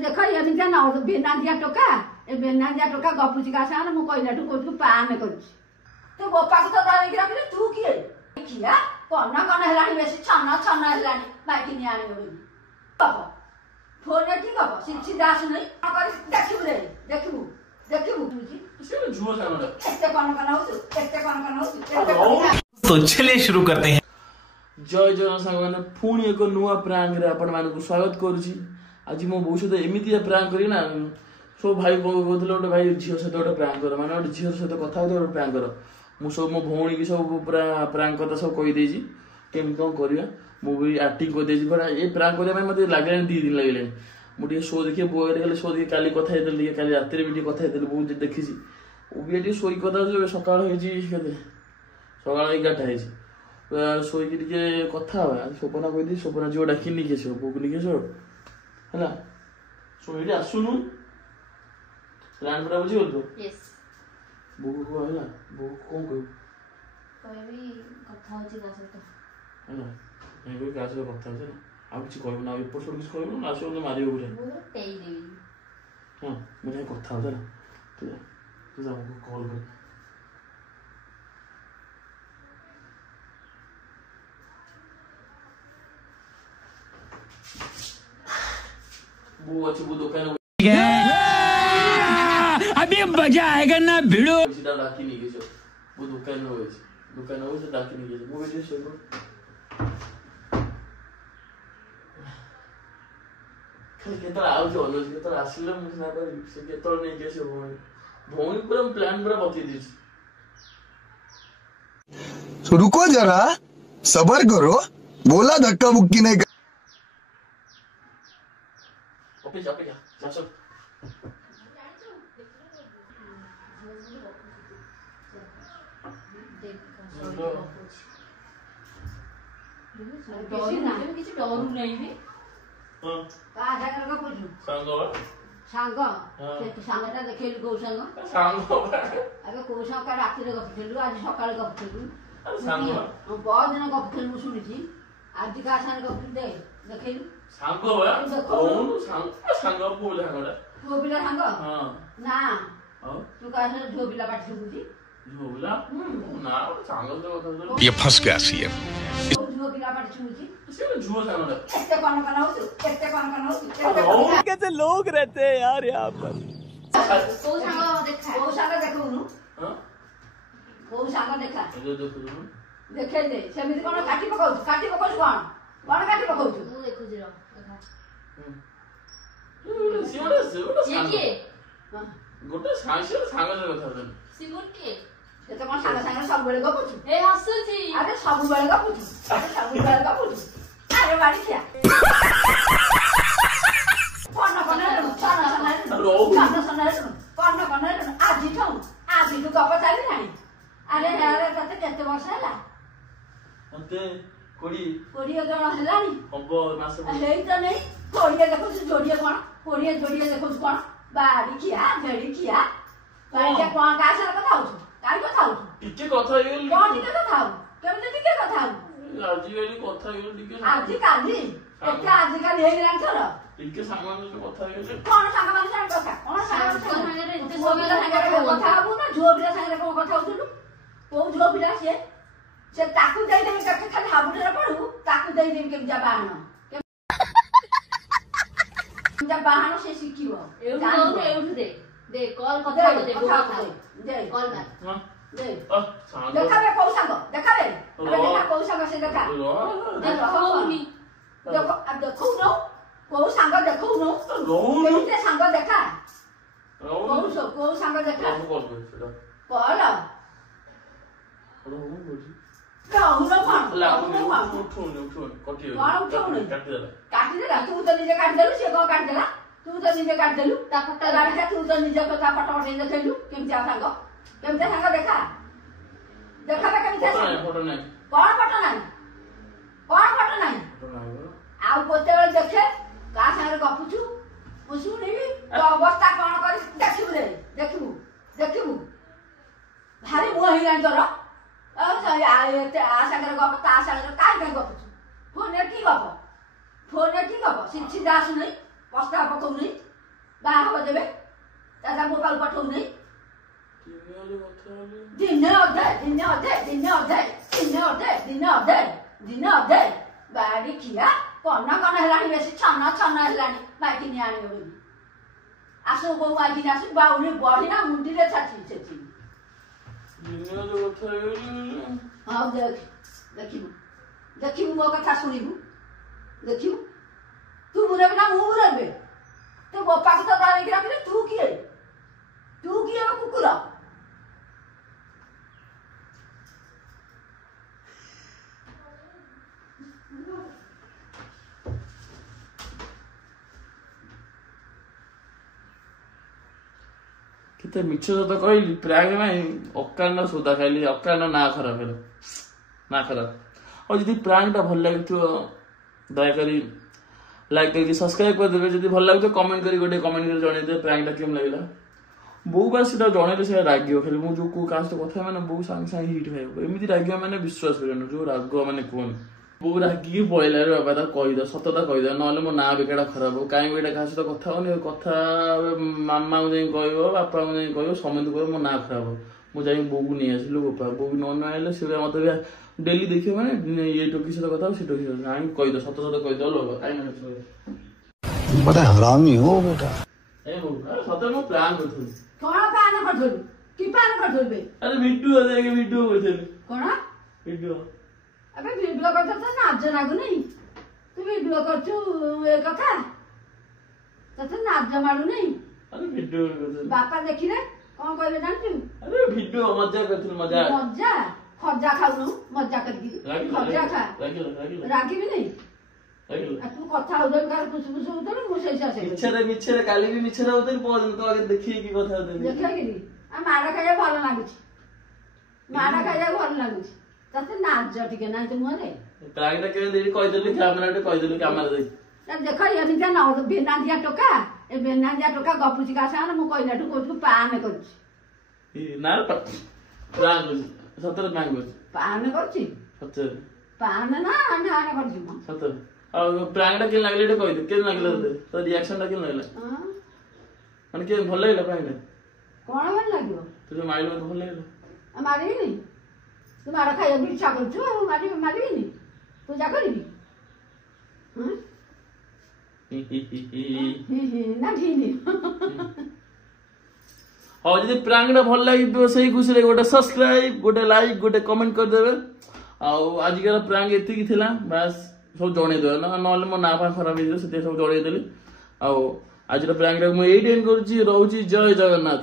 देख एमती न बेनादिया टोका ए बेनादिया टोका गपुची का सारा मु कहलाठू कहू पामे करुची तू बोपा को तो दाई रखले तू किए किया कौन हेलानी बेसी छन हेलानी बाइकिनी आनी बोली बाप फोन रे ठीक बाप सीधा आसु नहीं देखिबु रे देखिबु से जुओ सामने एते कौन हो तो चलिए शुरू करते हैं। जय जन सांग मैंने पुणी एक नुआ प्रांग रे आपण मानकु स्वागत करूची। आज मो बहुत सहित एमती प्रांग करी ना सब भाई कहते गोटे भाई झील सहित गोटे प्रांग कर माने गोटे झील सहित कथा होते गोटे प्रांग कर मु सब मो भौणी की सब पूरा प्रांग कथा सब कही देछि केम कोन करिया मु भी एक्टिंग कर देछि बड़ा ए प्रांग करिया में मते लागले 2 दिन लागले मु टे शो देखिए बोर गेले शो देखिए काली कथा हेतल देखिए काली रात रे भी कथा हेतल बहुत देखिछि ओ भी एटी सोई कथा जो सकाळ हेछि केते सकाळ 11टा हेछि सोई की टिके कथा हो सपना कहि दी सपना जो डाकी नि के सो बुक नि के सो हला सो एटी आसुनु प्लान पूरा बुझी बोल यस बुक को हला बुक कोन को कहबी कथा होची का सहित हला मैं कोई कास रे कथा होछ ना आ किछ कहबो ना एपिसोड किछ कहबो ना आसो मारियो बुझे बोल तेई देवी हां मैं कथा होछ ना तू जा कॉल कर वो अच्छी वो दुकान अभी मजा आएगा ना भिड़ो सीधा डाकी नहीं गई वो दुकान हो से डाकी नहीं गई वो बेटे सोको खाली केतर आउ जो अनुज केतर आसिले मु ना कर से केतर नहीं के से भौणी पूरा प्लान पूरा बती दी तो रुको जरा सबर करो बोला धक्का मुक्की नहीं कर अपेक्षा जासो କିଛି ଡରୁ ନାହିଁ ବି का आधार का पूछू सांग से सांगटा देखैलु को सांग अबे को सांग का रात रे गपथेलु आज सकाळ गपथेलु बहुत दिन गपथेलु मु सुनिछि आज का सान गप दे देखैलु सांग बा कौन सांग बोल सांगडा वो बिला सांग हां ना तू का से जो बिला पाठ सुबुजी झोला ना सांग तो ये फंस गया सीएम जो बिला पाठ सुबुजी से झुओ सांगडा एते कौन हो कैसे लोग रहते हैं यार यहाँ पर। को सांग देखा को सांग देखौनु हां को सांग देखा देखो देखे दे सेमिति कोन काटी पकाउ कोन काटी पकाउ ମୁଁ ଦେଖୁଛି ର ଦେଖା से କିଏ गोटे सांग से कथा होता ସିମୁନ କିଏ से तो कोन सांग सब बेले गपुछु ଏ ହସୁଛି अरे सब बेले गपुछु अरे बाड़ी क्या कौन आज तू गप चाली नहीं अरे यार तते केते वर्ष हैला अंते कोड़ी जण हेलानी हबो मास हेई त नहीं कोड़िए देखो जोड़िए देखो कोन बाड़ी किया भेड़ी किया बाड़ी के कोन का से कथा होछु कथा होछु टिके कथा हेल कोन टिके कथा हो केमते टिके कथा हो आज वाली कथा हेल टिके आज काली एते आज काली हेई रान छोर टिके सामान से कथा हेल कोन सांग माने सांग कथा कोन ସାଙ୍ଗରେ ଏତେ जो बिला सांग कथा हबु ना जो बिला सांग को कथा होतुलु को जो बिला से ताकू देई देबे कथा खाली हाबुटे पडू ताकू देई देबे केम जा बाहन केम जा बाहन से शिखिबो ଏଉଠୁ ଦେ କଲ୍ କଥା दे ଦେ दे କଲ୍ ମାର हां दे सांग देखाबे को सांग देखाबे अबे देखा को सांग से देखा ଦେଖଉନି देखो अब देखो नो को सांग देखो नो रोन केमते सांग देखा रोन को सांग देखा रोन कॉल कर सेटा कॉल रोन बोली कहूनो ला कोन उठो कटी काटी काट देला तू तो निजे काट देलु से को काट देला तू तो निजे काट देलु ତା ଫଟୋ गाड़ी का तू तो निजे को ता फटो फटे देखैलु केमते सांग देखा देखा केमते सांग फोटो नहीं कौन फटो नाही फोटो नहीं आउ कोते बेले देखे का संगे गपुछु मु सुनिबी तो अवस्था कोन करी देखिबु भारी मुह हिलान तोर आ संगे गप ता संगे काई गपुछु फोन रे की गप सीधा आसु नहीं पस्ता पकौ नहीं ବାହା ହବ ଦେବେ ତା ଗୋପାଳ ପଠଉନି ତିନି ହଜାର କଥା ହେଲି। ଦିନେ ଅଧେ ବାଡି ଖିଆ କନ ହେଲାଣି ବେଶୀ ଛନ ହେଲାଣି ମାଇକିନି ଆଣିବ ବୋଲି ଆସୁ ବୋଉ ମାଇକିନି ଆସୁ ବାଉନି ବଢିନା ମୁଣ୍ଡିରେ ଛାଚି ଛେଚି ତିନି ହଜାର କଥା ହେଇଗଲି। ହଉ ଦେଖିବୁ ମୋ କଥା ଶୁଣିବୁ ଦେଖିବୁ ତୁ ବୁରେବି ନା ମୁଁ ବୁରେବି ତୋ ବୋପାକୁ ତ ଦାঁড়ିକି ରଖିଲେ ତୁ କିଏ କୁକୁର କେତେ ମିଛ ସତ କହିଲି ପ୍ରାଙ୍ଗ ପାଇଁ ଅକାରଣ ସୋଦା ଖାଇଲି ଅକାରଣ ନା ଖରାପ ହେଲା ନା ଖରାପ। ଆଉ ଯଦି ପ୍ରାଙ୍କଟା ଭଲ ଲାଗୁଥିବ ଦୟାକରି ଲାଇକ୍ କରିକି ସବସ୍କ୍ରାଇବ କରିଦେବେ। ଯଦି ଭଲ ଲାଗୁଥିବ କମେଣ୍ଟ କରି ଗୋଟେ କମେଣ୍ଟ କରି ଜଣେଇଦେବେ ପ୍ରାଙ୍କଟା କେମିତି ଲାଗିଲା। ବୋଉ ବାସ ସେଟା ଜଣେଇଲେ ସେଟା ରାଗିବ ଖାଲି ମୁଁ ଯୋଉ କାହା ସହିତ କଥା ମାନେ ବୋଉ ସାଙ୍ଗେ ସାଙ୍ଗେ ହିଟ୍ ଖାଇବ ଏମିତି ରାଗିବ ମାନେ ବିଶ୍ୱାସ କରିବନି ଯୋଉ ରାଗ ମାନେ କୁହନି। ବୋଉ ରାଗିକି ପଳେଇଲା ବାବା ତାକୁ କହିଦେବ ସତତା କହିଦେବ ନହେଲେ ମୋ ନାଁ ବେକାଟା ଖରାପ ହବ କାହିଁକି ଏଇଟା କାହା ସହିତ କଥା ହଉନି କଥା ମାମାକୁ ଯାଇ କହିବ ବାପାଙ୍କୁ ଯାଇ କହିବ ସମସ୍ତେ କହିବ ମୋ ନାଁ ଖରାପ ହବ। ମୁଁ ଯାଇକି ବୋଉକୁ ନେଇ ଆସିଲି ଗୋପା ବୋଉକୁ ନ ଆଣିଲେ ସେ ମତେ ଡେଲି ଦେଖିବ ମାନେ ଇଏ ଟୋକି ସହିତ କଥା ହବ ସେ ଟୋକି ସହିତ କାହିଁକି କହିଦେବ ସତ କହିଦେବ ଲୋକ କାହିଁକି बड़ा हरामी हो बेटा। ସତରେ ମୁଁ ପ୍ଲାନ୍ କରିଥିଲି। କଣ ପ୍ଲାନ କରିଥିଲୁ କି ପ୍ଲାନ କରିଥିଲୁ ବେ ଆରେ ଭିଡିଓ କରିଥିଲି କଣ ଭିଡିଓ ଏବେ ଭିଡିଓ କରୁଛ ତ ନାଜ ଲାଗୁନି ତୁ ଭିଡିଓ କରୁଛୁ ଏ କଥା ତତେ ନାଜ ମାଡୁନି ଆରେ ଭିଡିଓ କରିଥିଲି ବାପା ଦେଖିଲେ କଣ କହିଲେ ଜାଣିଛୁ ଆରେ ଭିଡିଓ ମଜା କରିଥିଲି ମଜା ଖଜା ଖାଉନୁ ମଜା କରିକି ଖଜା ଖା ରାଗିବି ନାଇଁ ତୁ କଥା ହଉଥିଲୁ କାହାର ପୁଛୁ ହଉଥିଲୁ ମୁଁ ସେଇ ମିଛରେ କାଲି ବି ମିଛରେ ହଉଥିଲି ପରଦିନ ତ ଆଗେ ଦେଖିକି କଥା ହଉଥିଲି ଦେଖିକିରି ମାଡ ଖାଇବାକୁ ଭଲ ଲାଗୁଛି ତତେ ନାଜ ଟିକେ ନାହିଁ ତୁ ମୁହଁରେ ପ୍ରାଙ୍ଗଟା କେମିତି କହିଦେଲି କ୍ୟାମେରା କହିଦେଲି କ୍ୟାମେରା ଦେଇ ଦେଖ ଏମିତିଆ ବେନାଦିଆ ଟୋକା ଏ ବେନାଦିଆ ଟୋକା ଗପୁଛି କାହା ସାଙ୍ଗରେ ମୁଁ କହିଲାଠୁ କହୁଛୁ ପାନେ କରୁଛି ନା ପ୍ରାଙ୍ଗ କରୁଛି ସତରେ ପ୍ରାଙ୍ଗ କରୁଛି ପାନେ କରୁଛି ସତରେ ପାନେ ନା ଆମେ ଆନେ କରୁଛି ମୁଁ ସତରେ ଆଉ ପ୍ରାଙ୍ଗଟା କେମିତି ଲାଗିଲା ଏଇଟା କହିଦେ କେମିତି ଲାଗିଲା ତତେ ତୋ ରିଆକ୍ସନଟା କେମିତି ଲାଗିଲା ମାନେ କେମିତି ଭଲ ଲାଗିଲା ପ୍ରାଙ୍ଗଟା କଣ ଭଲ ଲାଗିବ ତୁ ଯୋଉ ମାଇଲ ମତେ ଭଲ ଲାଗିଲା ମାରିବିନି ତୁ ମାର ଖାଇବାକୁ ଇଚ୍ଛା କରୁଛୁ ଆଉ ମାରିବିନି ପୂଜା କରିବି ନା ଘିନି ହଉ ଯଦି ପ୍ରାଙ୍କଟା ଭଲ ଲାଗିଥିବ ସେଇ ଖୁସିରେ ଗୋଟେ ସବସ୍କ୍ରାଇବ ଗୋଟେ ଲାଇକ୍ ଗୋଟେ କମେଣ୍ଟ କରିଦେବେ। ଆଉ ଆଜିକାର ପ୍ରାଙ୍କ ଏତିକି ଥିଲା ବାସ୍ ସବୁ ଜଣେଇଦେବେ ନହେଲେ ମୋ ନାଁ ଫା ଖରାପ ହେଇଯିବ ସେଥିପାଇଁ ସବୁ ଜଣେଇଦେଲି। ଆଉ ଆଜିର ପ୍ରାଙ୍କଟାକୁ ମୁଁ ଏଇଠି ଏଣ୍ଡ କରୁଛି ରହୁଛି ଜୟ ଜଗନ୍ନାଥ।